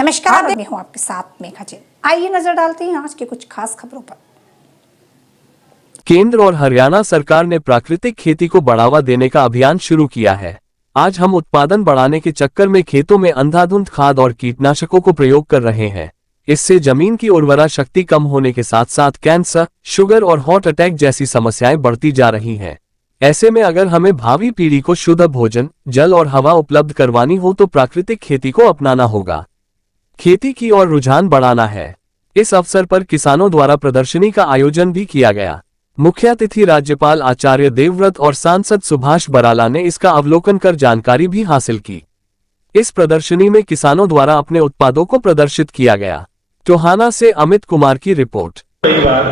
नमस्कार, मैं हूं आपके साथ मेघा जैन। आइए नजर डालते हैं आज की कुछ खास खबरों पर। केंद्र और हरियाणा सरकार ने प्राकृतिक खेती को बढ़ावा देने का अभियान शुरू किया है। आज हम उत्पादन बढ़ाने के चक्कर में खेतों में अंधाधुंध खाद और कीटनाशकों को प्रयोग कर रहे हैं। इससे जमीन की उर्वरा शक्ति कम होने के साथ साथ कैंसर, शुगर और हार्ट अटैक जैसी समस्याएं बढ़ती जा रही हैं। ऐसे में अगर हमें भावी पीढ़ी को शुद्ध भोजन, जल और हवा उपलब्ध करवानी हो तो प्राकृतिक खेती को अपनाना होगा। खेती की ओर रुझान बढ़ाना है। इस अवसर पर किसानों द्वारा प्रदर्शनी का आयोजन भी किया गया। मुख्य अतिथि राज्यपाल आचार्य देवव्रत और सांसद सुभाष बराला ने इसका अवलोकन कर जानकारी भी हासिल की। इस प्रदर्शनी में किसानों द्वारा अपने उत्पादों को प्रदर्शित किया गया। टोहाना से अमित कुमार की रिपोर्ट। कई बार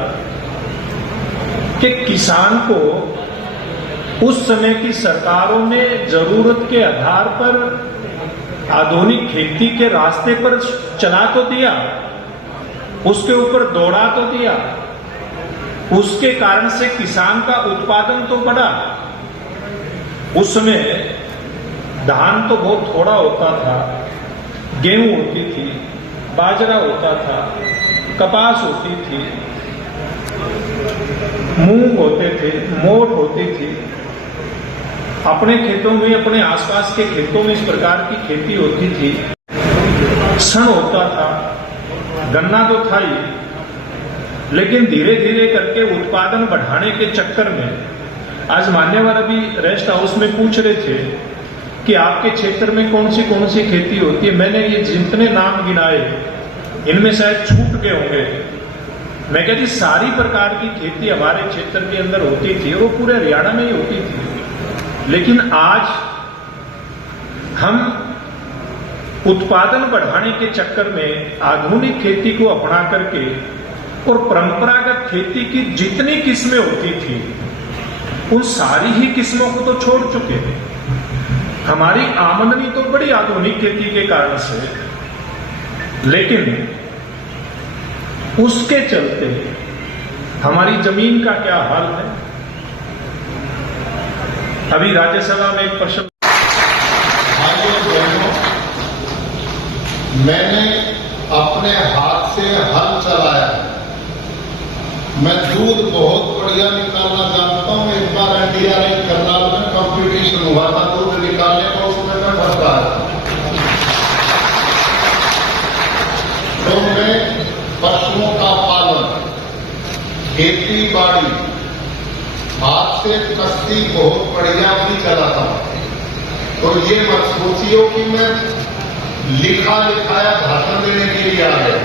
कि किसान को उस समय की सरकारों ने जरूरत के आधार पर आधुनिक खेती के रास्ते पर चला तो दिया, उसके ऊपर दौड़ा तो दिया, उसके कारण से किसान का उत्पादन तो बढ़ा। उस समय धान तो बहुत थोड़ा होता था, गेहूं होती थी, बाजरा होता था, कपास होती थी, मूंग होते थे, मोठ होती थी। अपने खेतों में, अपने आसपास के खेतों में इस प्रकार की खेती होती थी। सन होता था, गन्ना तो था ही, लेकिन धीरे धीरे करके उत्पादन बढ़ाने के चक्कर में आज मान्यवर अभी रेस्ट हाउस में पूछ रहे थे कि आपके क्षेत्र में कौन सी खेती होती है। मैंने ये जितने नाम गिनाए इनमें शायद छूट गए होंगे। मैं कहती सारी प्रकार की खेती हमारे क्षेत्र के अंदर होती थी, वो पूरे हरियाणा में ही होती थी। लेकिन आज हम उत्पादन बढ़ाने के चक्कर में आधुनिक खेती को अपना करके और परंपरागत खेती की जितनी किस्में होती थी उन सारी ही किस्मों को तो छोड़ चुके हैं। हमारी आमदनी तो बड़ी आधुनिक खेती के कारण से, लेकिन उसके चलते हमारी जमीन का क्या हाल है। अभी राज्यसभा में एक प्रश्न, मैंने अपने हाथ से हल चलाया। मैं दूध बहुत बढ़िया निकालना जानता हूं। एक बार NDRI करनाल में कंपटीशन हुआ था दूध निकालने का, उसमें मैं फंस रहा था। तो मैं पशुओं का पालन, खेती बाड़ी, हाथ से कश्ती बहुत बढ़िया भी चलाता हूं। तो ये मत सोचियो कि मैं लिखाया भाषण देने के लिए आ गया।